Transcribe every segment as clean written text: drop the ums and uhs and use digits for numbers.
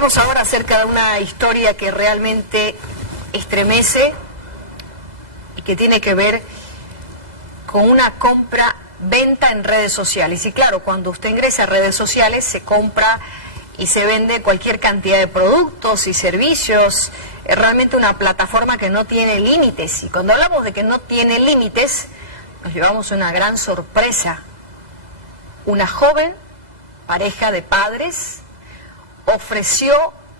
Hablamos ahora acerca de una historia que realmente estremece y que tiene que ver con una compra-venta en redes sociales. Y claro, cuando usted ingresa a redes sociales se compra y se vende cualquier cantidad de productos y servicios. Es realmente una plataforma que no tiene límites. Y cuando hablamos de que no tiene límites, nos llevamos una gran sorpresa. Una joven pareja de padres ofreció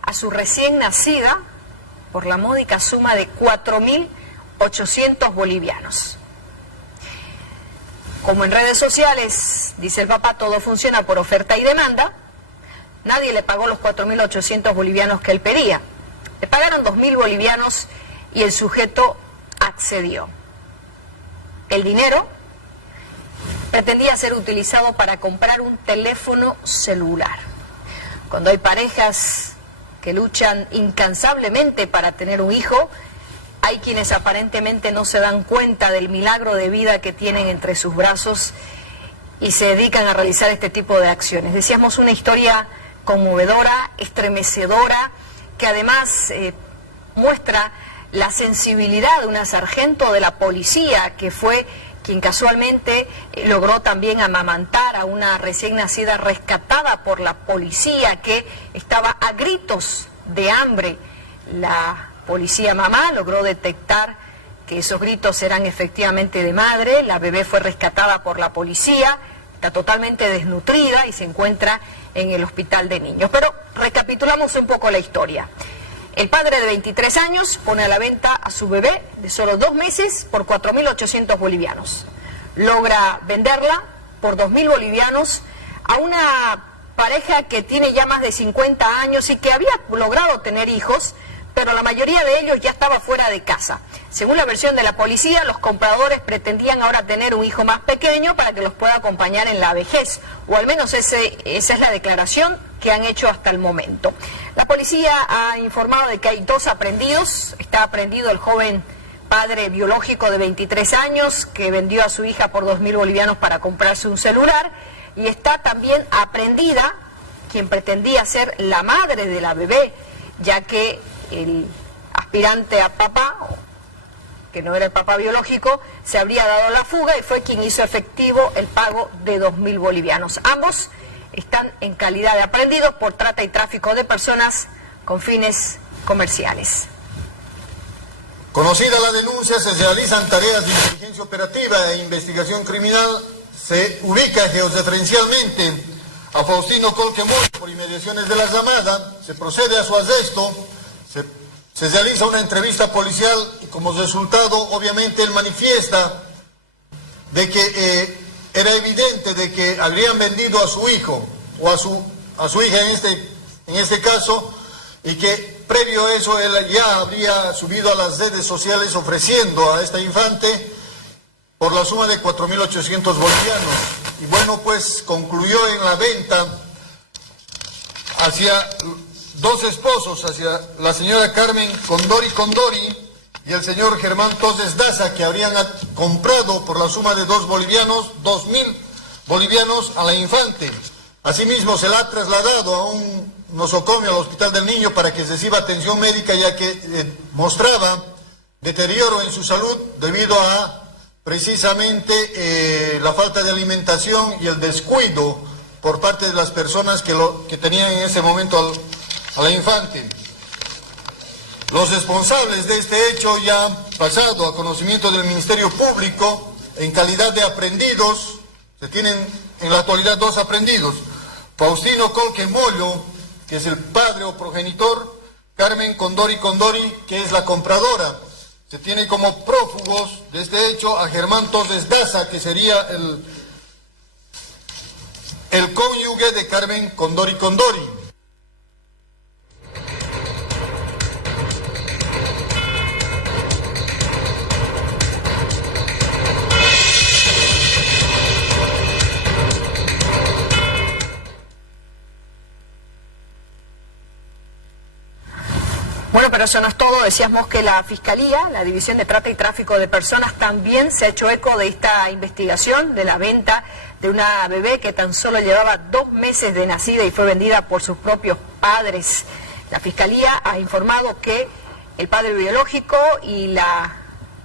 a su recién nacida por la módica suma de 4.800 bolivianos. Como en redes sociales, dice el papá, todo funciona por oferta y demanda, nadie le pagó los 4.800 bolivianos que él pedía. Le pagaron 2.000 bolivianos y el sujeto accedió. El dinero pretendía ser utilizado para comprar un teléfono celular. Cuando hay parejas que luchan incansablemente para tener un hijo, hay quienes aparentemente no se dan cuenta del milagro de vida que tienen entre sus brazos y se dedican a realizar este tipo de acciones. Decíamos, una historia conmovedora, estremecedora, que además muestra la sensibilidad de una sargento de la policía que fue quien casualmente logró también amamantar a una recién nacida rescatada por la policía que estaba a gritos de hambre. La policía mamá logró detectar que esos gritos eran efectivamente de madre. La bebé fue rescatada por la policía, está totalmente desnutrida y se encuentra en el hospital de niños. Pero recapitulamos un poco la historia. El padre de 23 años pone a la venta a su bebé de solo 2 meses por 4.800 bolivianos. Logra venderla por 2.000 bolivianos a una pareja que tiene ya más de 50 años y que había logrado tener hijos, pero la mayoría de ellos ya estaba fuera de casa. Según la versión de la policía, los compradores pretendían ahora tener un hijo más pequeño para que los pueda acompañar en la vejez, o al menos esa es la declaración que han hecho hasta el momento. La policía ha informado de que hay 2 aprehendidos. Está aprehendido el joven padre biológico de 23 años que vendió a su hija por 2.000 bolivianos para comprarse un celular, y está también aprehendida quien pretendía ser la madre de la bebé, ya que el aspirante a papá, que no era el papá biológico, se habría dado la fuga y fue quien hizo efectivo el pago de 2.000 bolivianos. Ambos están en calidad de aprehendidos por trata y tráfico de personas con fines comerciales. Conocida la denuncia, se realizan tareas de inteligencia operativa e investigación criminal. Se ubica georreferencialmente a Faustino Colquemoy por inmediaciones de la Ramada. Se procede a su arresto. Se realiza una entrevista policial y como resultado, obviamente, él manifiesta de que era evidente de que habrían vendido a su hijo o a su hija en este caso, y que previo a eso él ya habría subido a las redes sociales ofreciendo a esta infante por la suma de 4.800 bolivianos. Y bueno, pues concluyó en la venta hacia 2 esposos, hacia la señora Carmen Condori y el señor Germán Torres Daza, que habrían comprado por la suma de 2.000 bolivianos a la infante. Asimismo, se la ha trasladado a un nosocomio al Hospital del Niño para que reciba atención médica, ya que mostraba deterioro en su salud debido a precisamente la falta de alimentación y el descuido por parte de las personas que tenían en ese momento a la infante. Los responsables de este hecho ya han pasado a conocimiento del Ministerio Público en calidad de aprehendidos. Se tienen en la actualidad 2 aprehendidos: Faustino Colquemoy, que es el padre o progenitor; Carmen Condori, que es la compradora. Se tiene como prófugos de este hecho a Germán Torres Daza, que sería el cónyuge de Carmen Condori. Bueno, pero eso no es todo. Decíamos que la Fiscalía, la División de Trata y Tráfico de Personas, también se ha hecho eco de esta investigación de la venta de una bebé que tan solo llevaba 2 meses de nacida y fue vendida por sus propios padres. La Fiscalía ha informado que el padre biológico y la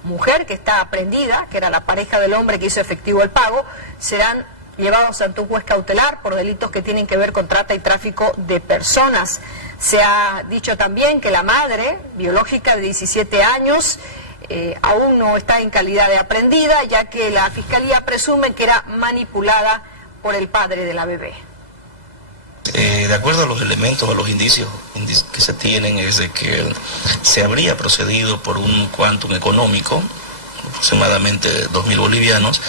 mujer que está aprehendida, que era la pareja del hombre que hizo efectivo el pago, serán llevados ante un juez cautelar por delitos que tienen que ver con trata y tráfico de personas. Se ha dicho también que la madre biológica de 17 años aún no está en calidad de aprehendida, ya que la Fiscalía presume que era manipulada por el padre de la bebé. De acuerdo a los elementos, a los indicios que se tienen, es de que se habría procedido por un quantum económico, aproximadamente 2.000 bolivianos,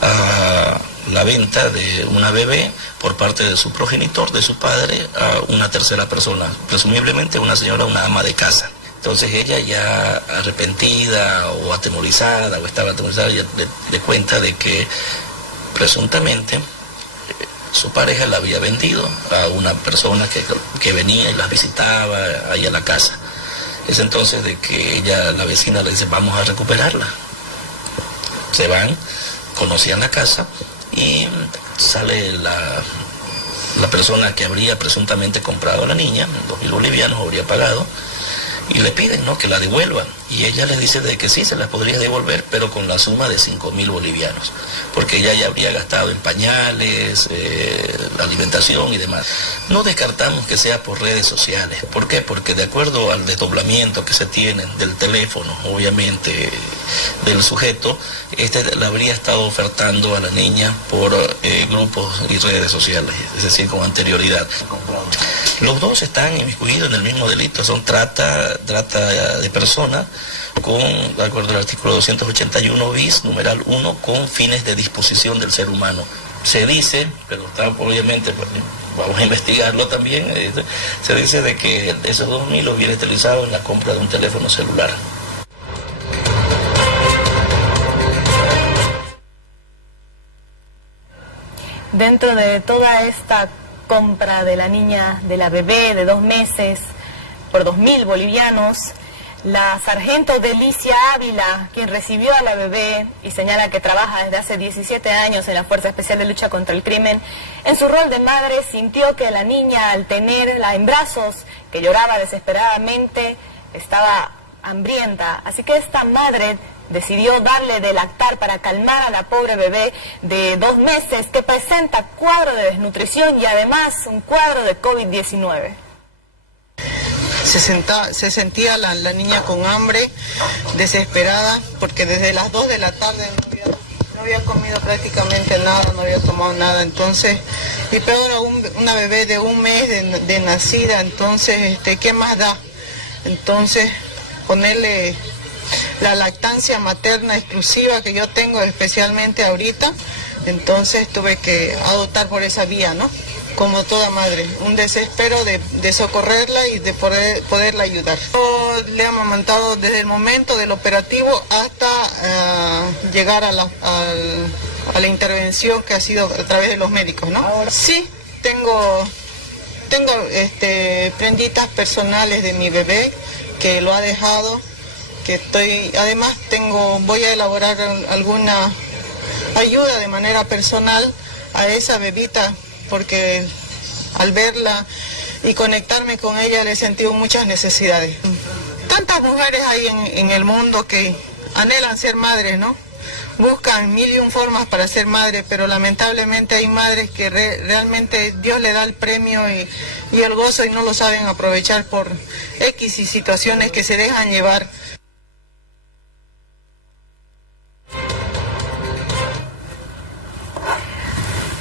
a la venta de una bebé por parte de su progenitor, de su padre, a una tercera persona, presumiblemente una señora, una ama de casa. Entonces ella, ya arrepentida o atemorizada, o estaba atemorizada, ya de cuenta de que presuntamente su pareja la había vendido a una persona que venía y las visitaba ahí a la casa. Es entonces de que ella, la vecina, le dice: vamos a recuperarla. Se van, conocían la casa y sale la persona que habría presuntamente comprado a la niña, 2.000 bolivianos habría pagado, y le piden, ¿no?, que la devuelvan. Y ella les dice de que sí, se la podría devolver, pero con la suma de 5.000 bolivianos, porque ella ya habría gastado en pañales, la alimentación y demás. No descartamos que sea por redes sociales. ¿Por qué? Porque de acuerdo al desdoblamiento que se tiene del teléfono, obviamente, del sujeto, la habría estado ofertando a la niña por grupos y redes sociales, es decir, con anterioridad. Los dos están inmiscuidos en el mismo delito, son trata de personas, de acuerdo al artículo 281 bis, numeral 1, con fines de disposición del ser humano. Se dice, pero obviamente vamos a investigarlo también, se dice de que esos 2.000 los viene utilizados en la compra de un teléfono celular. Dentro de toda esta compra de la niña, de la bebé de 2 meses, por 2.000 bolivianos, la sargento Delicia Ávila, quien recibió a la bebé y señala que trabaja desde hace 17 años en la Fuerza Especial de Lucha contra el Crimen, en su rol de madre sintió que la niña, al tenerla en brazos, que lloraba desesperadamente, estaba hambrienta. Así que esta madre decidió darle de lactar para calmar a la pobre bebé de 2 meses que presenta cuadro de desnutrición y además un cuadro de COVID-19. Se sentía la niña con hambre, desesperada, porque desde las 2 de la tarde no había comido prácticamente nada, no había tomado nada. Entonces, y peor aún, una bebé de 1 mes de nacida, entonces, ¿qué más da? Entonces, ponerle la lactancia materna exclusiva que yo tengo especialmente ahorita, entonces tuve que adoptar por esa vía, ¿no? Como toda madre, un desespero de socorrerla y de poderla ayudar. Yo le he amamantado desde el momento del operativo hasta llegar a la intervención que ha sido a través de los médicos, ¿no? Sí, tengo prenditas personales de mi bebé que lo ha dejado, además voy a elaborar alguna ayuda de manera personal a esa bebita, porque al verla y conectarme con ella le he sentido muchas necesidades. Tantas mujeres hay en el mundo que anhelan ser madres, ¿no? Buscan 1001 formas para ser madres, pero lamentablemente hay madres que realmente Dios le da el premio y el gozo y no lo saben aprovechar por X y situaciones que se dejan llevar.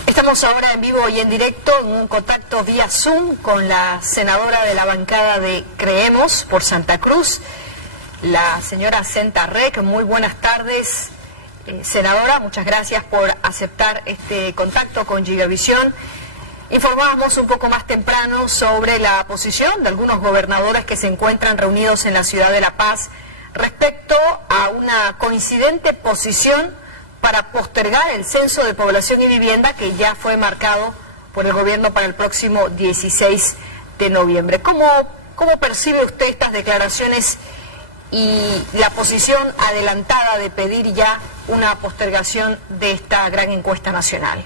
Estamos ahora en vivo y en directo en un contacto vía Zoom con la senadora de la bancada de Creemos por Santa Cruz, la señora Senta Rec. Muy buenas tardes, senadora, muchas gracias por aceptar este contacto con Gigavisión. Informábamos un poco más temprano sobre la posición de algunos gobernadores que se encuentran reunidos en la ciudad de La Paz respecto a una coincidente posición para postergar el censo de población y vivienda que ya fue marcado por el gobierno para el próximo 16 de noviembre. ¿Cómo percibe usted estas declaraciones y la posición adelantada de pedir ya una postergación de esta gran encuesta nacional?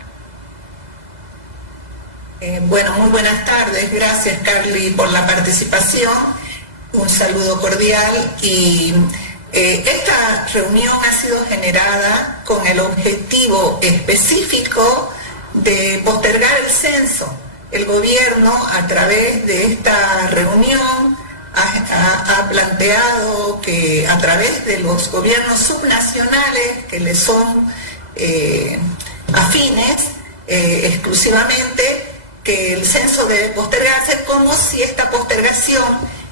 Bueno, muy buenas tardes. Gracias, Carly, por la participación. Un saludo cordial. Y esta reunión ha sido generada con el objetivo específico de postergar el censo. El gobierno, a través de esta reunión, ha planteado que a través de los gobiernos subnacionales que le son afines exclusivamente, que el censo debe postergarse, como si esta postergación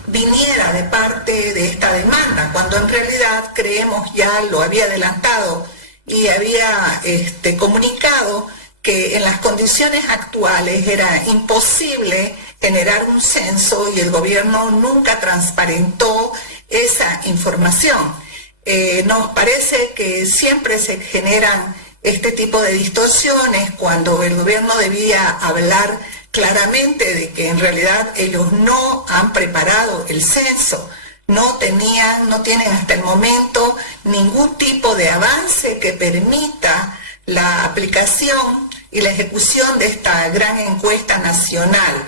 viniera de parte de esta demanda, cuando en realidad creemos, ya lo había adelantado y había comunicado, que en las condiciones actuales era imposible generar un censo y el gobierno nunca transparentó esa información. Nos parece que siempre se generan este tipo de distorsiones cuando el gobierno debía hablar claramente de que en realidad ellos no han preparado el censo, no tienen hasta el momento ningún tipo de avance que permita la aplicación y la ejecución de esta gran encuesta nacional.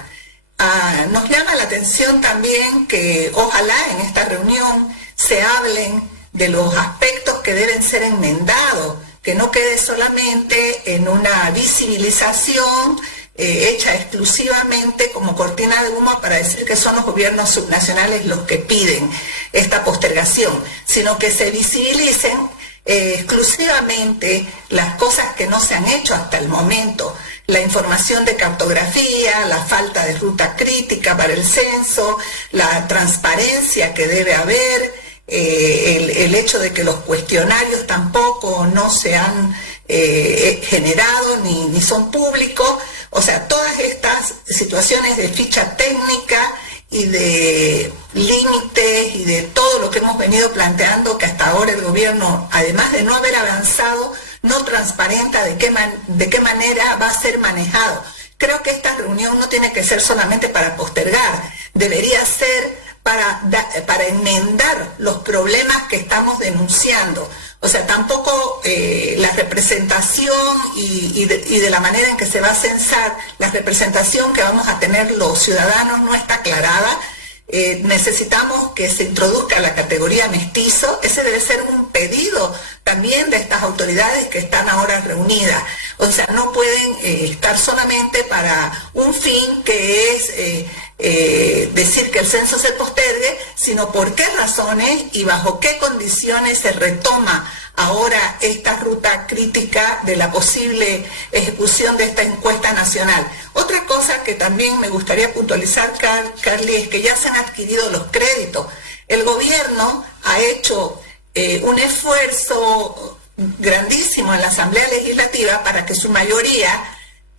Nos llama la atención también que ojalá en esta reunión se hablen de los aspectos que deben ser enmendados, que no quede solamente en una visibilización hecha exclusivamente como cortina de humo para decir que son los gobiernos subnacionales los que piden esta postergación, sino que se visibilicen exclusivamente las cosas que no se han hecho hasta el momento, la información de cartografía, la falta de ruta crítica para el censo, la transparencia que debe haber, el hecho de que los cuestionarios tampoco no se han generado ni son públicos. O sea, todas estas situaciones de ficha técnica y de límites y de todo lo que hemos venido planteando, que hasta ahora el gobierno, además de no haber avanzado, no transparenta de qué manera va a ser manejado. Creo que esta reunión no tiene que ser solamente para postergar, debería ser para enmendar los problemas que estamos denunciando. O sea, tampoco la representación y de la manera en que se va a censar, la representación que vamos a tener los ciudadanos no está aclarada. Necesitamos que se introduzca la categoría mestizo. Ese debe ser un pedido también de estas autoridades que están ahora reunidas. O sea, no pueden estar solamente para un fin que es decir que el censo se postergue, sino por qué razones y bajo qué condiciones se retoma ahora esta ruta crítica de la posible ejecución de esta encuesta nacional. Otra cosa que también me gustaría puntualizar, Carly, es que ya se han adquirido los créditos. El gobierno ha hecho un esfuerzo grandísimo en la Asamblea Legislativa para que su mayoría,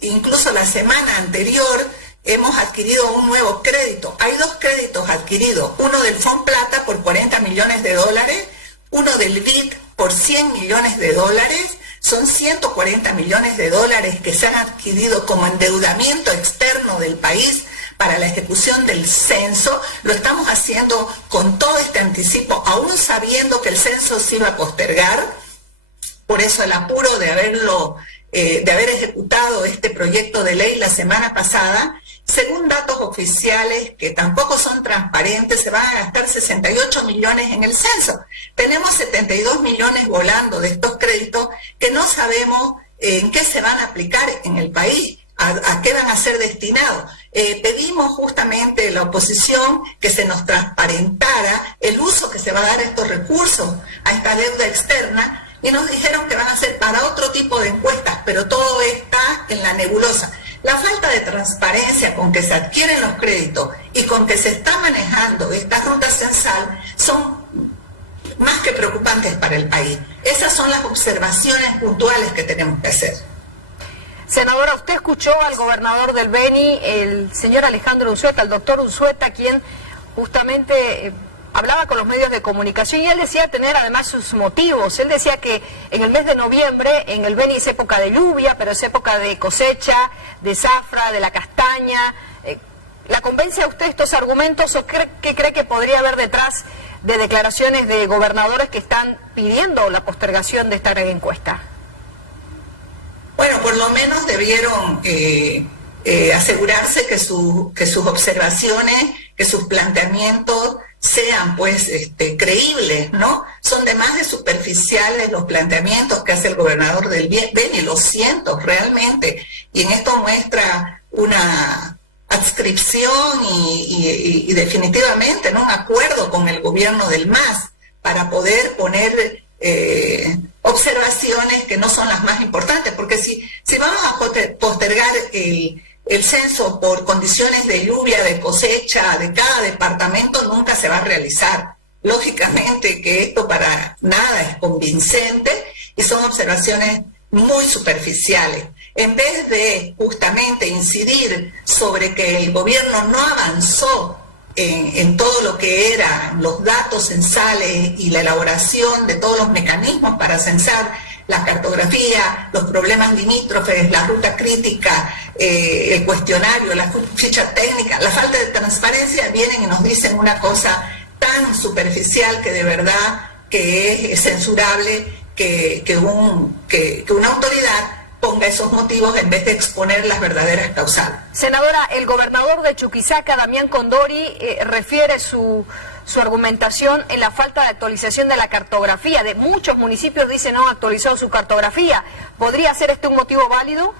incluso la semana anterior, hemos adquirido un nuevo crédito. Hay dos créditos adquiridos, uno del FONPLATA por $40 millones, uno del BID por $100 millones, son $140 millones que se han adquirido como endeudamiento externo del país para la ejecución del censo. Lo estamos haciendo con todo este anticipo, aún sabiendo que el censo se iba a postergar. Por eso el apuro de haber ejecutado este proyecto de ley la semana pasada. Según datos oficiales que tampoco son transparentes, se van a gastar 68 millones en el censo. Tenemos 72 millones volando de estos créditos que no sabemos en qué se van a aplicar en el país, a qué van a ser destinados. Pedimos justamente a la oposición que se nos transparentara el uso que se va a dar a estos recursos, a esta deuda externa, y nos dijeron que van a ser para otro tipo de encuestas, pero todo está en la nebulosa. La falta de transparencia con que se adquieren los créditos y con que se está manejando esta ruta censal son más que preocupantes para el país. Esas son las observaciones puntuales que tenemos que hacer. Senadora, usted escuchó al gobernador del Beni, el señor Alejandro Unzueta, el doctor Unzueta, quien justamente hablaba con los medios de comunicación, y él decía tener además sus motivos. Él decía que en el mes de noviembre en el Beni es época de lluvia, pero es época de cosecha, de zafra, de la castaña. ¿La convence a usted estos argumentos o qué cree que podría haber detrás de declaraciones de gobernadores que están pidiendo la postergación de esta encuesta? Bueno, por lo menos debieron asegurarse que sus observaciones, que sus planteamientos sean pues creíbles, ¿no? Son de más de superficiales los planteamientos que hace el gobernador del Beni, lo siento realmente, y en esto muestra una adscripción y definitivamente, ¿no?, un acuerdo con el gobierno del MAS para poder poner observaciones que no son las más importantes, porque si vamos a postergar el censo por condiciones de lluvia, de cosecha de cada departamento, nunca se va a realizar. Lógicamente que esto para nada es convincente y son observaciones muy superficiales. En vez de justamente incidir sobre que el gobierno no avanzó en todo lo que eran los datos censales y la elaboración de todos los mecanismos para censar, la cartografía, los problemas limítrofes, la ruta crítica, el cuestionario, la ficha técnica, la falta de transparencia, vienen y nos dicen una cosa tan superficial que de verdad que es censurable que una autoridad ponga esos motivos en vez de exponer las verdaderas causales. Senadora, el gobernador de Chuquisaca, Damián Condori, refiere su argumentación en la falta de actualización de la cartografía. De muchos municipios dicen no han actualizado su cartografía. ¿Podría ser este un motivo válido?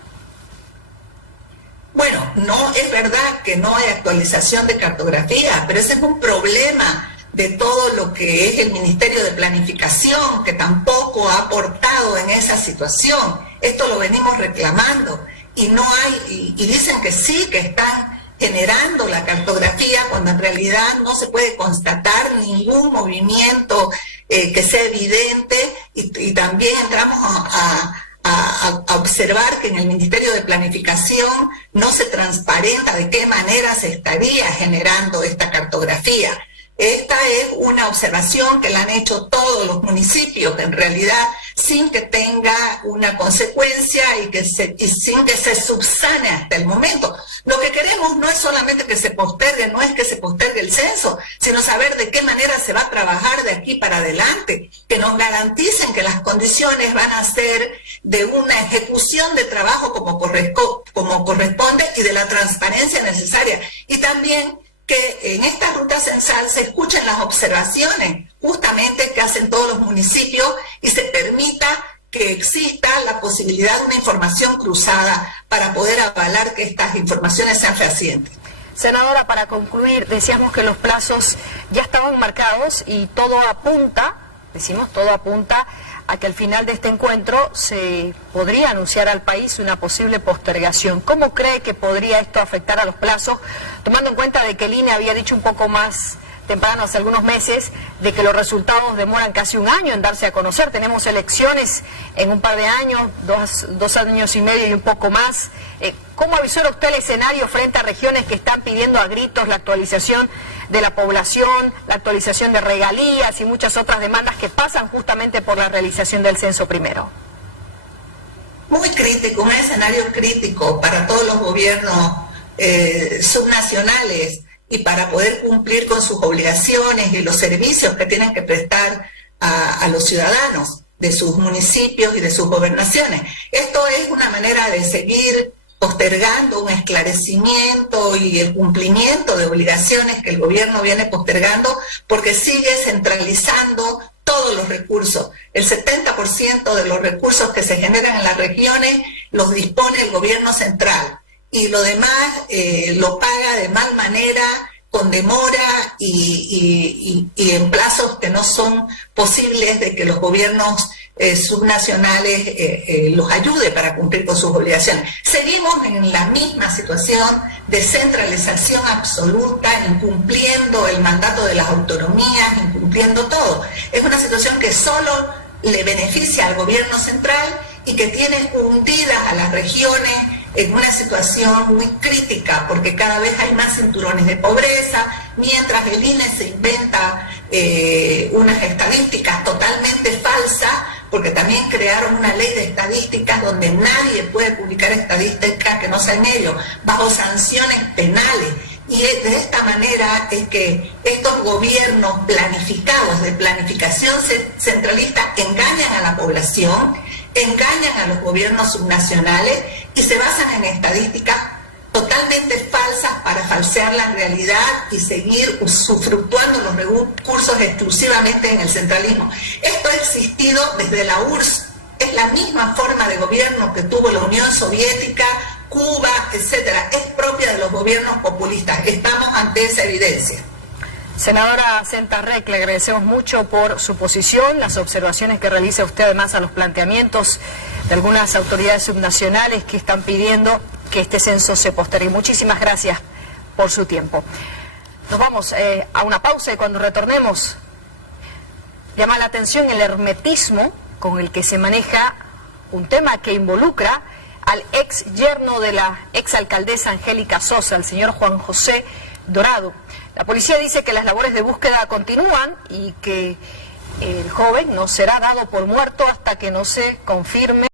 Bueno, no es verdad que no hay actualización de cartografía, pero ese es un problema de todo lo que es el Ministerio de Planificación, que tampoco ha aportado en esa situación. Esto lo venimos reclamando y no hay, y dicen que sí, que están generando la cartografía, cuando en realidad no se puede constatar ningún movimiento que sea evidente, y también entramos a observar que en el Ministerio de Planificación no se transparenta de qué manera se estaría generando esta cartografía. Esta es una observación que la han hecho todos los municipios, en realidad, sin que tenga una consecuencia y sin que se subsane hasta el momento. Lo que queremos no es solamente que se postergue, no es que se postergue el censo, sino saber de qué manera se va a trabajar de aquí para adelante, que nos garanticen que las condiciones van a ser de una ejecución de trabajo como corresponde y de la transparencia necesaria. Y también que en esta ruta censal se escuchen las observaciones justamente que hacen todos los municipios y se permita que exista la posibilidad de una información cruzada para poder avalar que estas informaciones sean fehacientes. Senadora, para concluir, decíamos que los plazos ya estaban marcados y todo apunta a que al final de este encuentro se podría anunciar al país una posible postergación. ¿Cómo cree que podría esto afectar a los plazos, tomando en cuenta de que el INE había dicho un poco más temprano, hace algunos meses, de que los resultados demoran casi un año en darse a conocer? Tenemos elecciones en un par de años, dos años y medio y un poco más. ¿Cómo avisora usted el escenario frente a regiones que están pidiendo a gritos la actualización de la población, la actualización de regalías y muchas otras demandas que pasan justamente por la realización del censo primero? Muy crítico, un escenario crítico para todos los gobiernos subnacionales y para poder cumplir con sus obligaciones y los servicios que tienen que prestar a los ciudadanos de sus municipios y de sus gobernaciones. Esto es una manera de seguir postergando un esclarecimiento y el cumplimiento de obligaciones que el gobierno viene postergando, porque sigue centralizando todos los recursos. El 70% de los recursos que se generan en las regiones los dispone el gobierno central y lo demás lo paga de mal manera, con demora y en plazos que no son posibles de que los gobiernos subnacionales los ayude para cumplir con sus obligaciones. Seguimos en la misma situación de centralización absoluta, incumpliendo el mandato de las autonomías, incumpliendo todo. Es una situación que solo le beneficia al gobierno central y que tiene hundidas a las regiones en una situación muy crítica, porque cada vez hay más cinturones de pobreza, mientras el INE se inventa unas estadísticas totalmente falsas, porque también crearon una ley de estadísticas donde nadie puede publicar estadísticas que no sean ellos, bajo sanciones penales. Y de esta manera es que estos gobiernos planificados, de planificación centralista, engañan a la población, engañan a los gobiernos subnacionales y se basan en estadísticas totalmente falsas para falsear la realidad y seguir usufructuando los recursos exclusivamente en el centralismo. Esto ha existido desde la URSS, es la misma forma de gobierno que tuvo la Unión Soviética, Cuba, etcétera, es propia de los gobiernos populistas. Estamos ante esa evidencia. Senadora Sentarrec, le agradecemos mucho por su posición, las observaciones que realiza usted además a los planteamientos de algunas autoridades subnacionales que están pidiendo que este censo se postergue. Muchísimas gracias por su tiempo. Nos vamos a una pausa y cuando retornemos llama la atención el hermetismo con el que se maneja un tema que involucra al ex yerno de la ex alcaldesa Angélica Sosa, el señor Juan José Dorado. La policía dice que las labores de búsqueda continúan y que el joven no será dado por muerto hasta que no se confirme